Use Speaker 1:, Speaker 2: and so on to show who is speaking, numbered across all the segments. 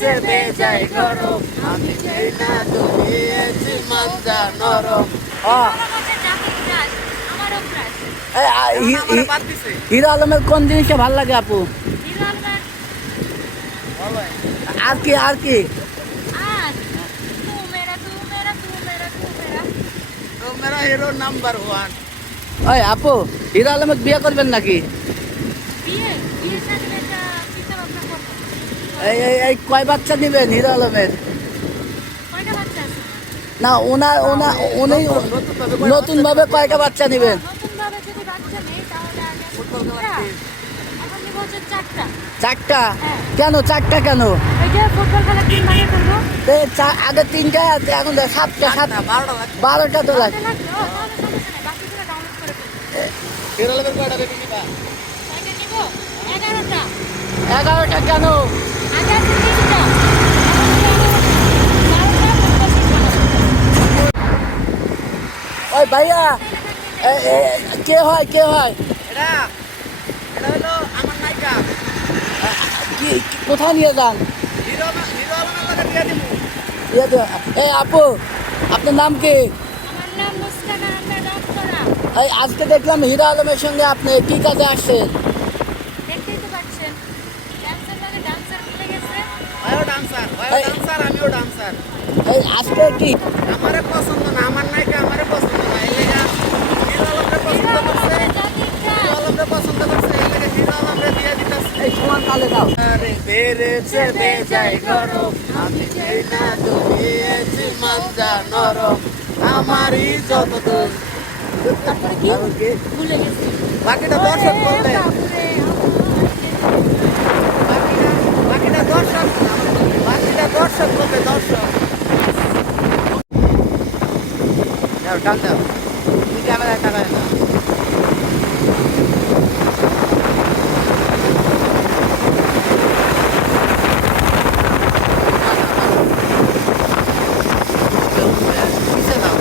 Speaker 1: বেড়েছে বেজায় গরম। আমি চাই না তুমি এসি মাঞ্জা নরম
Speaker 2: হিরো আলমের কোন জিনিসটা ভালো লাগে আপু? আর কি আর কি?
Speaker 1: Hero number one.
Speaker 2: ওই আপু হিরো আলমের বিয়ে করবেন নাকি?
Speaker 3: বিয়ে
Speaker 2: এই এই এই কয় বাচ্চা নেবেন হিরো আলমের?
Speaker 3: কয়টা বাচ্চা আছে?
Speaker 2: না ওনার ওনা উনি নতুন ভাবে কয়টা বাচ্চা নেবেন?
Speaker 3: নতুন ভাবে যদি বাচ্চা নেই তাহলে আগে
Speaker 1: ফুটবল খেলা
Speaker 3: তিনটা।
Speaker 1: কি?
Speaker 3: এখন নিব হচ্ছে চারটা। হ্যাঁ।
Speaker 2: কেন চারটা কেন? আগে তিনটা আছে, এখন সাতটা সাত
Speaker 1: বারোটা
Speaker 2: তো
Speaker 3: লাগবে। এগারোটা
Speaker 2: কেন? ওই ভাইয়া কে হয় কে হয়?
Speaker 1: এটা এটা হলো আমার নায়িকা।
Speaker 2: কি কোথায় নিয়ে যান? এই আপু আপনার নাম কি? আজকে দেখলাম হিরো আলমের সঙ্গে আপনি কি কাজে আসছেন?
Speaker 3: দেখতেই তো পাচ্ছেন ডান্সার লাগে ডান্সার মিলে
Speaker 1: ওয়ও ডান্সার
Speaker 2: এই-
Speaker 1: ডান্সার আমিও ডান্সার
Speaker 2: এই আজকে কি
Speaker 1: আমারে পছন্দ না আমার নায়িকা আমারে পছন্দ না এই লেগা হিরো আলমরে পছন্দ করছে। হিরো আলমরে পছন্দ করছে এই লেগা হিরো আলমরে দিয়ে দিতাছে।
Speaker 2: এই সমান কালে দাও।
Speaker 1: আরে বেড়েছে বেজায় গরম। আমি চাই না তুমি এসি মাঞ্জা নরম। আমারই যত দোষ
Speaker 3: তারপরে কি? ভুলে গেছি।
Speaker 1: বাকিটা দর্শক বাকিটা দর্শক বাকিটা দর্শক বলবে দর্শক যাও ডাল দাও তুমি ক্যামেরায় টাকা দাও পিছে দাও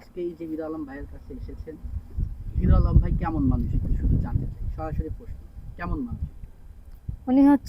Speaker 2: আজকে এই যে হিরো আলম ভাইয়ের কাছে এসেছেন। হিরো আলম ভাই কেমন মানুষ? একটু শুধু জানতে চাই। সরাসরি প্রশ্ন, কেমন মানুষ?
Speaker 3: উনি হচ্ছে